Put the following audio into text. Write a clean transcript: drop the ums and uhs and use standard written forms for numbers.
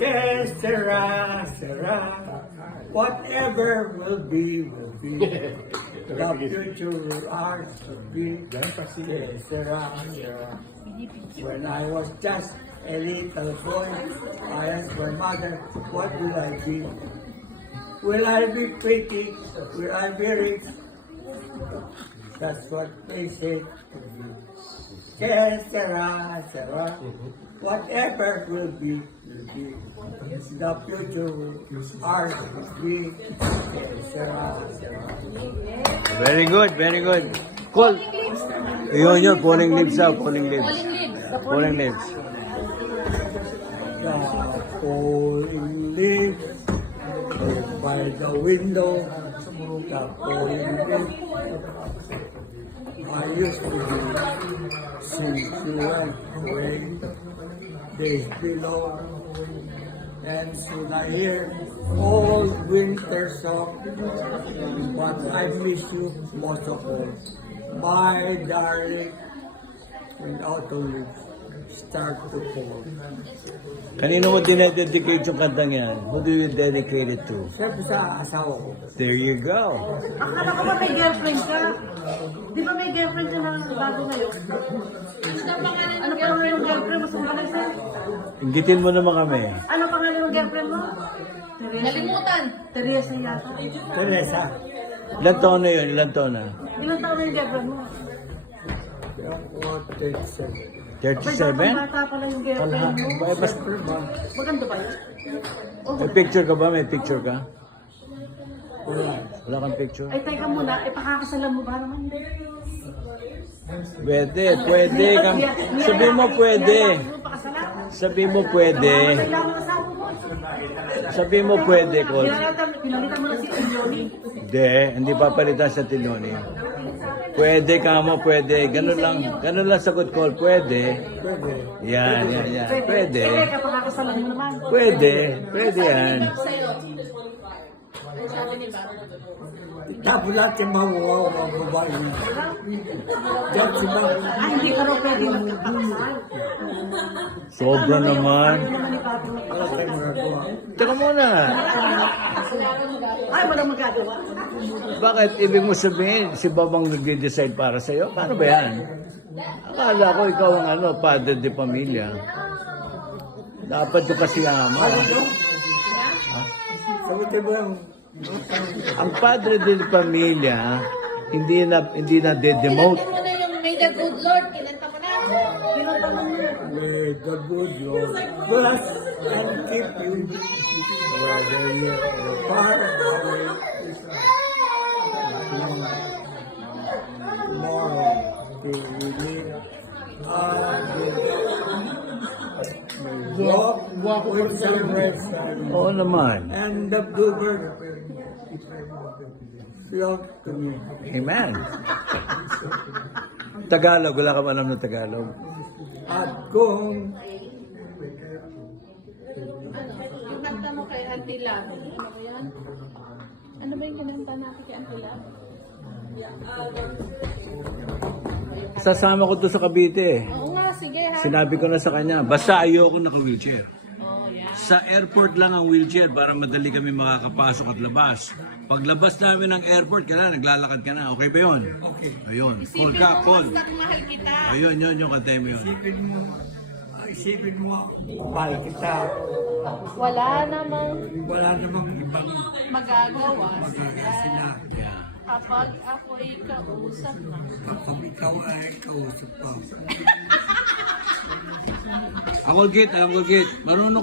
Que sera, sera. Whatever will be, will be. The future will ours will be. Que sera, sera. When I was just a little boy, I asked my mother, what will I be? Will I be pretty? Will I be rich? That's what they say to me. Que sera, sera. Whatever will be, will be. The future will ours will be. Que sera, sera. Very good, very good. Cool. Yun, falling leaves out, falling leaves. Falling leaves. The falling leaves by the window. The falling leaves. I used to be since you went away. Days below, and soon I hear old winter song. But I miss you most of all, my darling. When autumn leaves start to fall. Kanino mo dinededicate yung kantang yan? Who do you dedicate it to? Siyempre sa asawa ko. There you go. Akala ko ba may girlfriend ka? Di ba may girlfriend ka na bago ngayon? Ano pangalan ng girlfriend mo? Saan ka sa'yo? Inggitin mo naman kami. Ano pangalan ng girlfriend mo? Nalimutan. Teresa yata. Teresa, Ilan taon na yun? Ilan taon na? Ilang taon na yung girlfriend mo? yung what takes it. 37? Bata pala yung girlfriend mo. Ay, basta, Maganda ba yun? may picture ka ba? May picture ka? Wala. Wala kang picture? Ay, teka muna. Ay, pakakasalan mo ba naman yun? Pwede, pwede. Sabi mo pwede. Sabi mo pwede. Kailangan asawa mo. Sabi mo pwede, Col. Pinalitan mo na si Elioni. Hindi papalitan sa Tiloni. Pwede ka mo, pwede. Ganun lang sagot, Col. Pwede. Pwede. Yan. Pwede. Teka, pakakasalan mo naman. Pwede yan. Sa'yo. Ang sabi ni ba? Tapos lahat yung mga babae. Diyan si Ma'am. Ay, hindi ka raw pwede magpapakasal. Sobra naman. Ano naman ni Papi? Wala tayong magagawa. Teka muna. Ay, walang magagawa. Bakit ibig mo sabihin, si Babang nagde-decide para sa'yo? Paano ba yan? Akala ko ikaw ang padre de pamilya. Dapat ko kasi ama. Sagutin mo yung Ang padre de pamilya, hindi na de-demote. Kinanta mo na yung May the Good Lord. Kinanta mo na. Kinanta mo na. with the good Lord. Bless and keep you whether you're far away. Tomorrow to redeem walk with celebration. Oo naman. And the bluebird belong to me. Amen. Tagalog, wala ka alam ng Tagalog. At kung Yung kanta mo kay Auntie Love. Ano ba yan? Ano ba yung kinanta natin kay Auntie Love? Sasama ko to sa Cavite. Oo nga, sige ha. Sinabi ko na sa kanya, basta ayoko naka-wheelchair. Oh, yeah. Sa airport lang ang wheelchair para madali kami makakapasok at labas. Paglabas namin ng airport, naglalakad ka na. Okay ba yun? okay, Ayun. Call Isipin ka, mo, call. basta mahal kita. Ayun, yung kantay mo yun. isipin mo, mahal kita. Wala namang Wala namang ibang magagawa sila. kapag ako'y kausap na. Kapag ikaw ay kausap pa. Ako, Git. Marunong